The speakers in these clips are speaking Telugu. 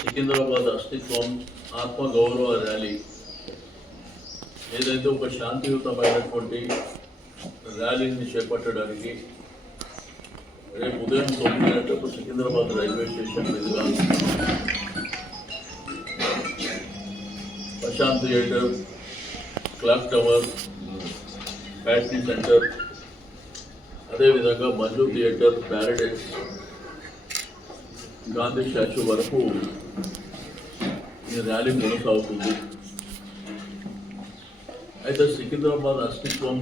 సికింద్రాబాద్ అస్తిత్వం ఆత్మగౌరవ ర్యాలీ ఏదైతే ఒక శాంతియుతమైనటువంటి ర్యాలీని చేపట్టడానికి రేపు ఉదయం 9 గంటలకు సికింద్రాబాద్ రైల్వే స్టేషన్ మీదుగా Prashanth theatre, clock tower, factory centre, అదేవిధంగా Manju theatre, Paradise, Gandhi statue వరకు ఈ ర్యాలీ కొనసాగుతుంది. అయితే సికింద్రాబాద్ అస్తిత్వం,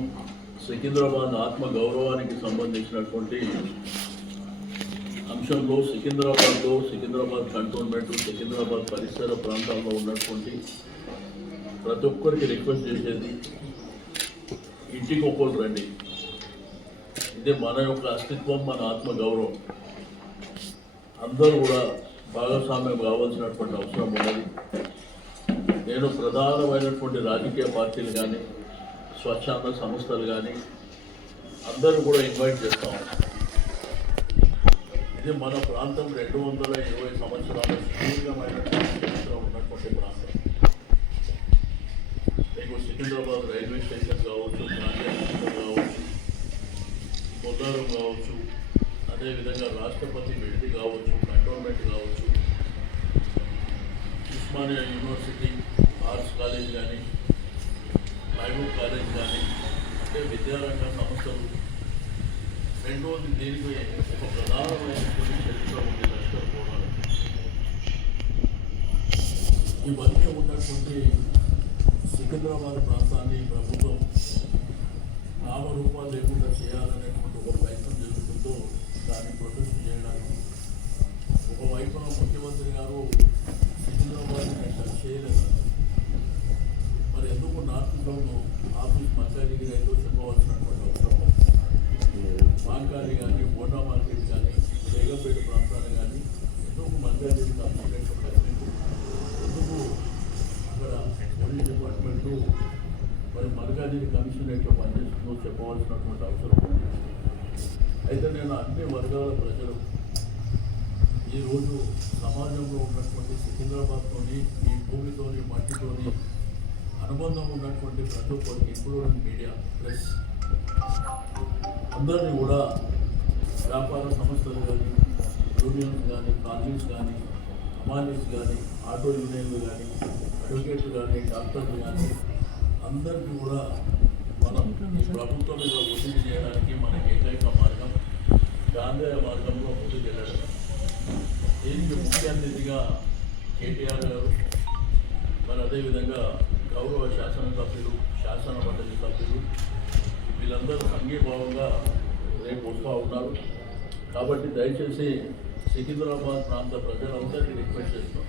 సికింద్రాబాద్ ఆత్మ గౌరవానికి సంబంధించినటువంటి అంశంలో సికింద్రాబాద్ కంటోన్మెంట్, సికింద్రాబాద్ పరిసర ప్రాంతాల్లో ఉన్నటువంటి ప్రతి ఒక్కరికి రిక్వెస్ట్ చేసేది, ఇంటికి ఒక్కరు రండి. ఇది మన యొక్క అస్తిత్వం, మన ఆత్మ గౌరవం. అందరూ కూడా భాగస్వామ్యం కావాల్సినటువంటి అవసరం ఉన్నది. నేను ప్రధానమైనటువంటి రాజకీయ పార్టీలు కానీ, స్వచ్ఛంద సంస్థలు కానీ అందరూ కూడా ఇన్వైట్ చేస్తాం. ఇది మన ప్రాంతం 220 సంవత్సరాల సుదీర్ఘమైనటువంటి చరిత్ర ఉన్నటువంటి ప్రాంతం. మీకు సికింద్రాబాద్ రైల్వే స్టేషన్ కావచ్చు, గాంధీ కావచ్చు, బొల్లారం కావచ్చు, అదేవిధంగా రాష్ట్రపతి విడిది కావచ్చు, కంటోన్మెంట్ కావచ్చు, ఉస్మానియా యూనివర్సిటీ ఆర్ట్స్ కాలేజ్ కానీ, ప్రైవేట్ కాలేజ్ కానీ, అంటే విద్యారంగ సంస్థలు రెండోది దీనికి ఒక ప్రధానమైనటువంటి చరిత్ర ఉంది. లష్కర్ పోరాటం ఇవన్నీ ఉన్నటువంటి సికింద్రాబాద్ ప్రాంతాన్ని ప్రభుత్వం నామరూపాలు లేకుండా చేయాలనేటువంటి ఒక ప్రయత్నం జరుగుతుందో దాన్ని ప్రొటెస్ట్ చేయడానికి ఒకవైపున ముఖ్యమంత్రి గారు సికింద్రాబాద్ని టచ్ చేయలేదు. మరి ఎందుకు నార్త్ జోన్ ఆఫీస్ మల్కాజిగిరి అయితే చెప్పవలసినటువంటి అవసరం. మాంకారి కానీ, బోండా మార్కెట్ కానీ, బేగంపేట ప్రాంతాలు కానీ ఎందుకు మల్కాజిగిరి కమిషనరేట్ ప్రశ్నించు, ఎందుకు అక్కడ పోలీస్ డిపార్ట్మెంటు మరి మల్కాజిగిరి కమిషనరేట్లో పనిచేస్తుందో చెప్పవలసినటువంటి అవసరం ఉంది. అయితే నేను అన్ని వర్గాల ప్రజలు ఈరోజు సమాజంలో ఉన్నటువంటి సికింద్రాబాద్తోని, ఈ భూమితోని, మట్టితోని అనుబంధం ఉన్నటువంటి ప్రతి ఒక్కరికి, ఇంక్లూడింగ్ మీడియా, ప్రెస్ అందరినీ కూడా వ్యాపార సంస్థలు కానీ, యూనియన్స్ కానీ, కాలనీస్ కానీ, అమానీస్ కానీ, ఆటో యూనియన్లు కానీ, అడ్వకేట్లు కానీ, డాక్టర్లు కానీ అందరికీ కూడా మనం ఈ ప్రభుత్వం మీద ఒత్తిడి చేయడానికి మనకి ఏకైక మార్గం గాంధేయ మార్గంలో ముందుకు వెళ్ళడం. దీనికి ముఖ్య అతిథిగా కేటీఆర్ గారు, మరి అదేవిధంగా గౌరవ శాసనసభ్యులు, శాసన మండలి సభ్యులు వీళ్ళందరూ సంఘీభావంగా రేపు వస్తూ ఉన్నారు. కాబట్టి దయచేసి సికింద్రాబాద్ ప్రాంత ప్రజలందరికీ రిక్వెస్ట్ చేస్తున్నాం,